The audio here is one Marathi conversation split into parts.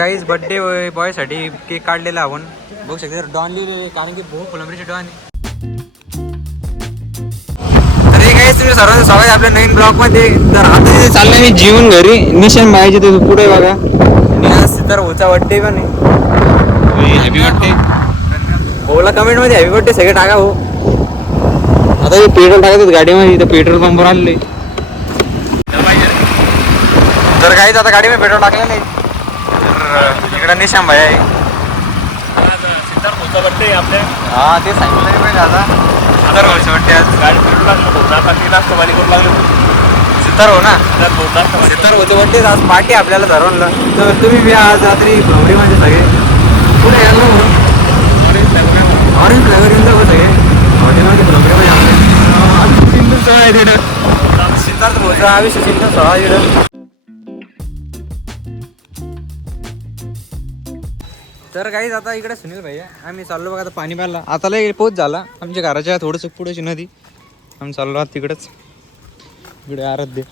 काहीच बर्थडे बॉयसाठी केक काढलेला आपण. बघू शकते डॉन लिहिलेले कारण की भाऊ फुलंबरीचे डॉन आहे. तर तुम्ही सर्वांचं स्वागत आहे आपल्या नवीन ब्लॉगमध्ये. तर आता तिथे चाललंय मी जीवन घरी निशान ते पुढे बघा. आणि आज तर होचा बर्थडे पण आहे. हॅपी बर्थडे भाऊला कमेंटमध्ये हॅपी बर्थडे सगळे टाका हो आता हे पेट्रोल टाकतात गाडीमध्ये इथं पेट्रोल पंपवर आलेले तर काहीच आता गाडीमध्ये पेट्रोल टाकलं नाही. तर इकडं निशाम भाई आहे. सिद्धार्थ आपल्या? हा ते सांगितलं नाही आता सिद्धार भाऊची बर्थडे आज गाडी फिरून लागलो भाऊ आता ती नाश्ता पाणी करून लागलो सिद्धार भाऊ ना? सिद्धार्थ सिद्धार भाऊचं बर्थडे आज पार्टी आपल्याला धरवलं तर तुम्ही बी आज रात्री फॅमिलीमध्ये सगळे. कुठे याल ना ऑरेंज फ्लेवर येऊन जाऊ सगळे. हॉटेलमध्ये फॅमिलीमध्ये आपले सिद्धार्थ भाऊचा आयुष्य चिंतन सोळा इकडं. तर काहीच आता इकडे सुनील भैया आम्ही चाललो बघा आता पाणी प्यायला. आता लय पोच झाला. आमच्या घराच्या थोडंसं पुढेची नदी. आम्ही चाललो आहोत तिकडेच. इकडे आराध्य.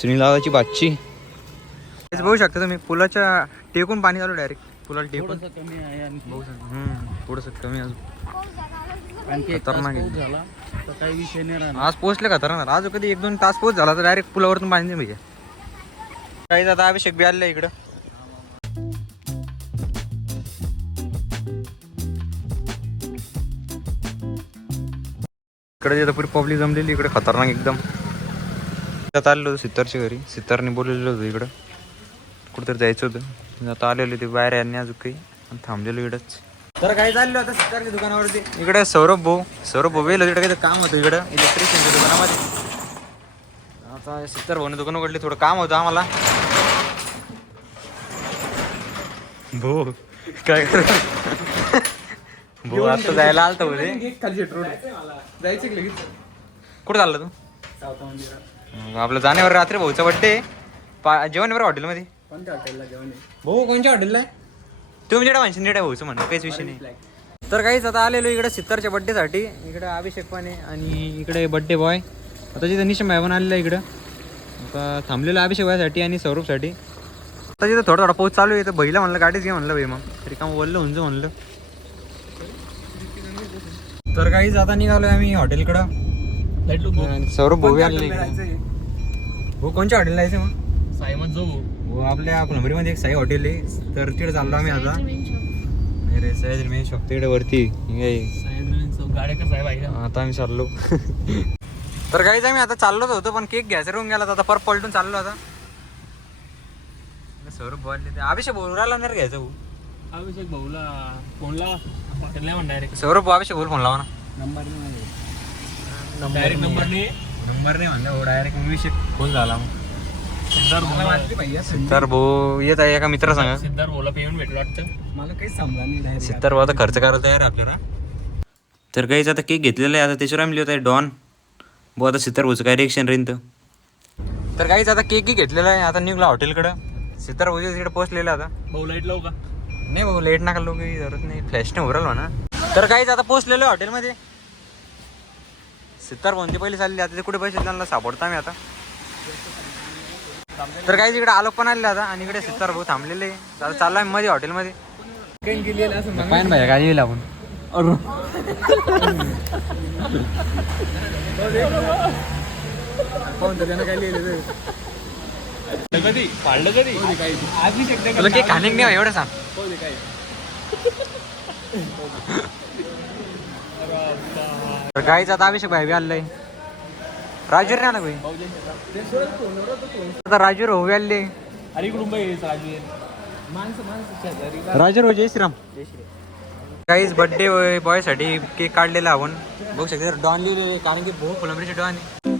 सुनील दादाची बादची हेच बघू शकता तुम्ही पुलाच्या टेकून पाणी चालू डायरेक्ट पुलाला टेकून. कमी आहे आणखी. बघू शकता. हम्म, थोडंसं कमी अजून. आणखी एक तास खतरनाक आहे. पाऊस झाला. तर काही विषय नाही राहणार. आज पोहोचले का तर आज कधी एक दोन तास पोहोच झाला तर डायरेक्ट पुलावरतून पाणी नाही भैया काहीच आता अभिषेक बी आलेला इकडं. इकडे तिथं पुढे पब्लिक जमलेली इकडे खतरनाक एकदम. त्यात आलेलो होतो सित्तारच्या घरी. सित्तारने बोललेलं होतं इकडं. कुठेतरी जायचं होतं. आता आलेलो ते बाहेर यांनी अजून काही आणि थांबलेलो इकडंच. तर काही चाललो आता सित्तारच्या दुकानावरती? इकडे सौरभ भाऊ. सौरभ भाऊ गेलो तिकडे काही काम होतं इकडं. इलेक्ट्रिशियनच्या दुकानामध्ये. आता सित्तर भाऊने दुकान उघडली थोडं काम होतं आम्हाला. भाऊ काय भाऊ आता जायला आलता होते कुठं चाललं तू? मग आपलं जाण्यावर रात्री भाऊचा बड्डे पा जेवण बरं हॉटेलमध्ये? भाऊ कोणत्या हॉटेलला आहे? तुम्ही जेवढा म्हणशील जेवढा भाऊचं म्हणा काहीच विषय नाही. तर काहीच आता आलेलो इकडे सित्तरच्या बड्डेसाठी इकडे अभिषेक पण आहे आणि इकडे बड्डे बॉय आता तिथं निशम भाई पण आलेला इकडं. आता थांबलेलं अभिषेक भाईसाठी आणि सौरभसाठी. आता तिथं थोडा थोडा पाऊस चालू आहे तर बहिला म्हणलं गाडीच घे म्हणलं भाई मग. तरी काम बोललं म्हणजे म्हणलं. तर काहीच आता निघालोय आम्ही हॉटेलकडं. सौरभ भाऊ आलेले. भाऊ कोणच्या हॉटेलला जायचं मग? सायमन जाऊ. हो आपल्या मध्ये एक साई हॉटेल आहे. तर तिकडे चाललो आम्ही आता. अरे मेन शॉप तिकडे वरती. हे. आता आम्ही चाललो. तर काहीच आम्ही आता चाललोच होतो पण केक घ्यायचा राहून गेला आता परत पलटून चाललो आता. सौरभ बोलले ते. अभिषेक बोलू राहिला नाही घ्यायचं भाऊ. अभिषेक भाऊला फोन लावा. म्हणणार सौरभ भाऊ अभिषेक बोल फोन लावा ना. नंबर डायरेक्ट नंबर नाही. नंबर नाही. म्हणलं डायरेक्ट विषय फोन झाला मग. सिद्धार्थ भाऊ येत आहे एका मित्रा सांगा सिद्धार्थ भाऊला पेमेंट भेटलं वाटतं. मला काही समजा नाही सित्तर भाऊ आता खर्च करायला तयार आहे आपल्याला. तर काहीच आता केक घेतलेला आहे आता त्याच्यावर आम्ही लिहित आहे डॉन भाऊ आता सित्तर भाऊचं काय रिएक्शन राहीन तर? काहीच आता केक घेतलेला आहे आता निघला हॉटेलकडं सित्तर भाऊ तिकडे पोहोचलेला आता. भाऊ लाइट लावू का? नाही भाऊ लेट नका लोक जरूरत नाही. फ्लॅश नाही उरल म्हणा. तर काहीच आता पोहोचलेलो आहे हॉटेलमध्ये सित्तर भाऊन ते पहिले चालले? आता ते कुठे पैसे त्यांना सापडतो आम्ही आता. तर काहीच इकडे आलोक पण आले आता आणि इकडे सित्तर भाऊ थांबलेले. आता चाललो मध्ये हॉटेलमध्ये भाई काय येईल आपण. कधी पाळलं कधी तुला काही खाणे नाही हो, एवढं सांग. तर काहीच आता अभिषेक भाई बी आलंय राजूर नाही आला भाई आता राजूर हो बी आले अरे इकडून राजूर हो जय श्रीराम. काहीच बर्थडे बॉयसाठी केक काढलेला आपण. बघू शकते डॉन लिहिलेले कारण की भाऊ फुलंबरीचे डॉन आहे.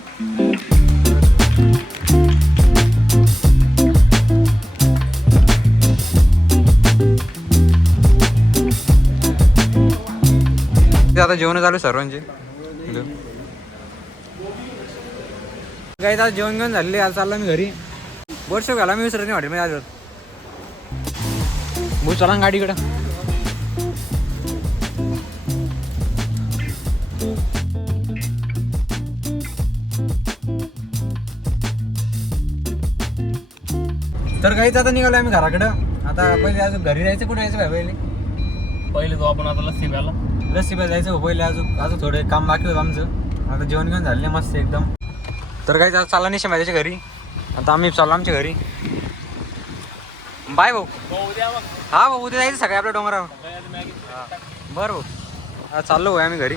आता जेवण झालं सर्वांचे. काही आता जेवण घेऊन झाले आज चाललं मी घरी. वर्ष घाला मी विसरत नाही हॉटेलमध्ये आज बोल चला ना गाडीकडं तर काहीच आता निघालो आम्ही घराकडं. आता पहिले अजून घरी जायचं कुठे जायचं काय पहिले? पहिले तो आपण आता लस्सी प्याला लस्सी जायचं हो, पहिले अजून अजून थोडं काम बाकी होतं आमचं. आता जेवण घेऊन झाले मस्त एकदम. तर काही आता चालला नाही माझ्याच्या घरी. आता आम्ही चाललो आमच्या घरी. बाय भाऊ. हा भाऊ उद्या जायचं सकाळी आपल्या डोंगरावर. बरं भाऊ. आता चाललो भाऊ आम्ही घरी.